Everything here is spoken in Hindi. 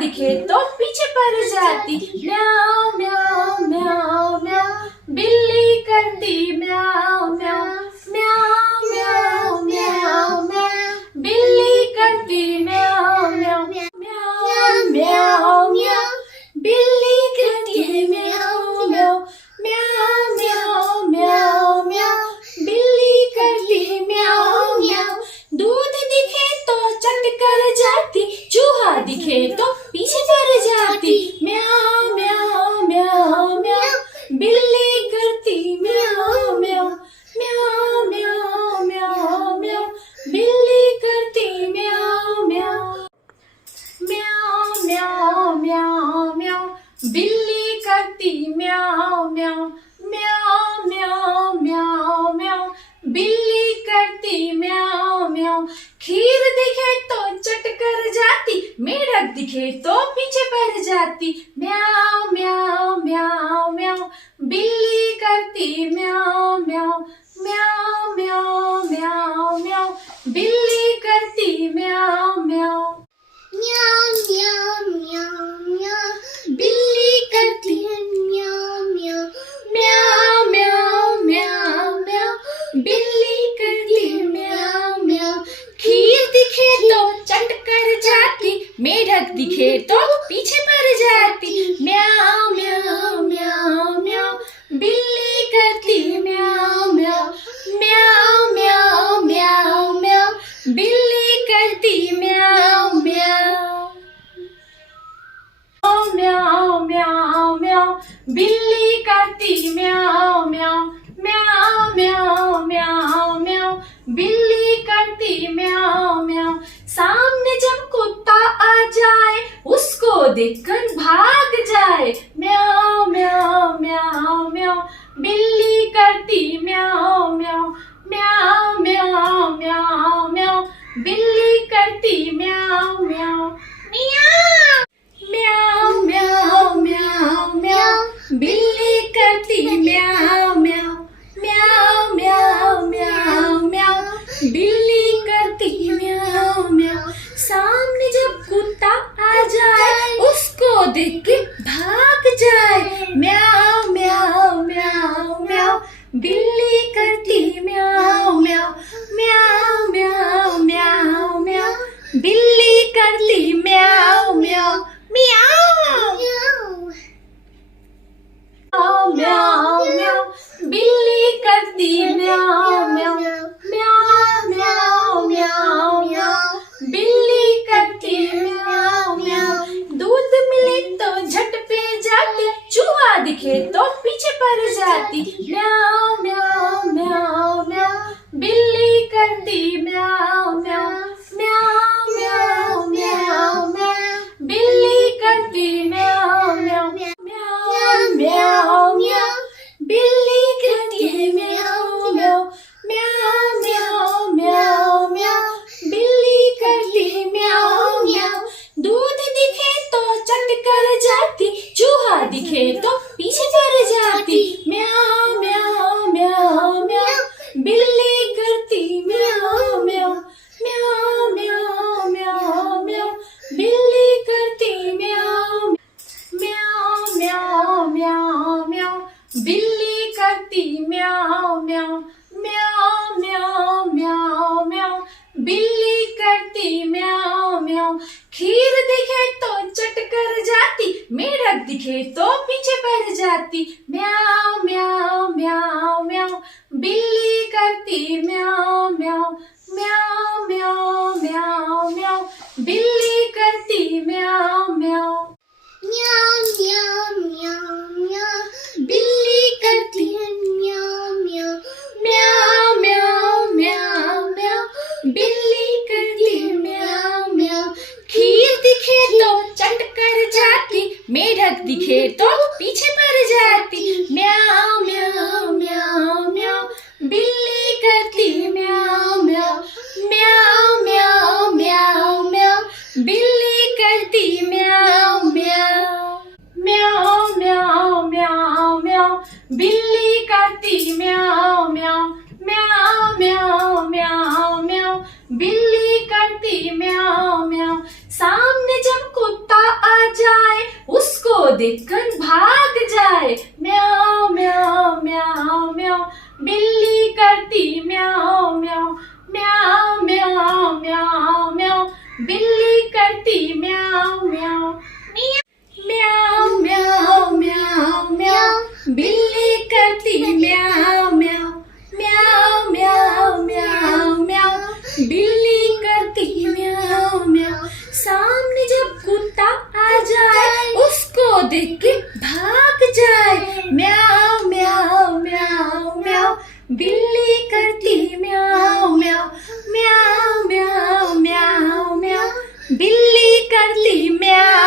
दिखे तो पीछे पड़ जाती। म्याऊ म्याऊ म्याऊ म्याऊ, बिल्ली करती म्याऊ म्याऊ। म्याऊ म्याऊ म्याऊ म्याऊ, बिल्ली करती म्याऊ म्याऊ। म्याऊ म्याऊ म्याऊ, बिल्ली करती म्याऊ म्याऊ। म्याऊ म्याऊ म्याऊ म्याऊ, बिल्ली करती म्याऊ म्याऊ। दूध दिखे तो चट कर जाती, चूहा दिखे तो पीछे पड़ जाती। म्याऊ म्याऊ म्याऊ म्याऊ, बिल्ली करती म्याऊ म्याऊ। म्याऊ म्याऊ म्याऊ म्याऊ, बिल्ली करती म्याऊ म्याऊ। म्याऊ म्याऊ म्याऊ म्याऊ, बिल्ली करती म्याऊ म्याऊ। म्याऊ म्याऊ म्याऊ म्याऊ, बिल्ली करती म्याऊ म्याऊ। खीर दिखे तो चट कर जाती, मेढक दिखे तो पीछे पड़ जाती। म्याऊ म्याऊ म्याऊ म्याऊ, बिल्ली करती म्याऊ म्याऊ। म्याऊ म्याऊ म्याऊ म्याऊ, बिल्ली करती म्याऊ म्याऊ। म्याऊ म्याऊ म्याऊ म्याऊ, बिल्ली करती म्याऊ म्याऊ। म्याऊ म्याऊ म्याऊ म्याऊ, बिल्ली करती म्याऊ म्याऊ। खीर दिखे तो चट कर जाती, मेढक दिखे तो पीछे पड़ जाती। म्याऊ म्याऊ म्याऊ म्याऊ, बिल्ली करती म्याऊ म्याऊ। म्याऊ म्याऊ म्याऊ म्याऊ, बिल्ली करती म्याऊ म्याऊ। म्याऊ म्याऊ म्याऊ, बिल्ली करती म्याऊ म्याऊ। म्याऊ म्याऊ म्याऊ म्याऊ, बिल्ली करती म्याऊ म्याऊ। सामने जब कुत्ता आ जाए, उसको देखकर भाग जाए। म्याऊ म्याऊ म्याऊ म्याऊ, बिल्ली करती म्याऊ म्याऊ। म्याऊ म्याऊ म्याऊ म्याऊ, बिल्ली करती म्याऊ म्याऊ। म्याऊ म्याऊ म्याऊ म्याऊ, बिल्ली करती म्याऊ म्याऊ। म्याऊ म्याऊ म्याऊ म्याऊ, बिल्ली करती म्याऊ म्याऊ। सामने जब कुत्ता आ जाए, उसको देख के भाग जाए। म्याऊ म्याऊ म्याऊ म्याऊ, बिल्ली करती म्याऊ म्याऊ। म्याऊ म्याऊ म्याऊ म्याऊ, बिल्ली करती म्याऊ म्याऊ। म्याऊ म्याऊ म्याऊ, बिल्ली करती म्याऊ म्याऊ। म्याऊ म्याऊ म्याऊ म्याऊ, बिल्ली करती म्याऊ म्याऊ। दूध मिले तो झट पे जाती, चूहा दिखे तो पीछे पड़ जाती। म्याऊ म्याऊ म्याऊ म्याऊ, बिल्ली करती म्याऊ म्याऊ। म्याऊ म्याऊ म्याऊ म्याऊ, बिल्ली करती म्याऊ म्याऊ। म्याऊ म्याऊ म्याऊ, बिल्ली करती म्याऊ म्याऊ। म्याऊ म्याऊ म्याऊ म्याऊ, बिल्ली करती म्याऊ म्याऊ। दूध दिखे तो चट कर जाती, चूहा दिखे तो पीछे पड़ जाती। म्याऊ म्याऊ म्याऊ म्याऊ, बिल्ली करती म्याऊ म्याऊ। म्याऊ म्याऊ म्याऊ म्याऊ, बिल्ली करती म्याऊ। म्याऊ म्याऊ म्याऊ म्याऊ, बिल्ली करती म्याऊ म्याऊ। म्याऊ म्याऊ म्याऊ म्याऊ, बिल्ली करती म्याऊ म्याऊ। खीर दिखे तो चट कर जाती, मेढक दिखे तो पीछे पड़ जाती। म्याऊ म्याऊ म्याऊ म्याऊ, बिल्ली करती म्याऊ म्याऊ। म्याऊ म्याऊ म्याऊ म्याऊ, बिल्ली करती म्याऊ म्याऊ। म्याऊ म्याऊ म्याऊ म्याऊ, बिल्ली करती म्याऊ म्याऊ। म्याऊ म्याऊ म्याऊ म्याऊ, बिल्ली करती म्याऊ म्याऊ। खीर दिखे तो चट कर जाती, मेढक दिखे तो पीछे पड़ जाती। म्याऊ म्याऊ म्याऊ म्याऊ, बिल्ली करती म्याऊ म्याऊ। म्याऊ म्याऊ म्याऊ म्याऊ, बिल्ली करती म्याऊ म्याऊ। म्याऊ म्याऊ म्याऊ म्याऊ, बिल्ली करती म्याऊ म्याऊ। म्याऊ म्याऊ म्याऊ म्याऊ, बिल्ली करती म्याऊ म्याऊ। सामने जब कुत्ता आ देखकर भाग जाए। म्याऊ म्याऊ म्याऊ म्याऊ, बिल्ली करती म्याऊ म्याऊ। म्याऊ म्याऊ म्याऊ म्याऊ, बिल्ली करती म्याऊ म्याऊ। म्याऊ म्याऊ म्याऊ म्याऊ, बिल्ली करती म्याऊ म्याऊ। म्याऊ म्याऊ म्याऊ म्याऊ, बिल्ली करती म्याऊ म्याऊ। सामने जब कुत्ता आ जाए, उसको देख के भाग जाए। म्याऊ म्याऊ म्याऊ म्याऊ, बिल्ली करती म्याऊ म्याऊ। म्याऊ म्याऊ म्याऊ म्याऊ, बिल्ली करती म्याऊ।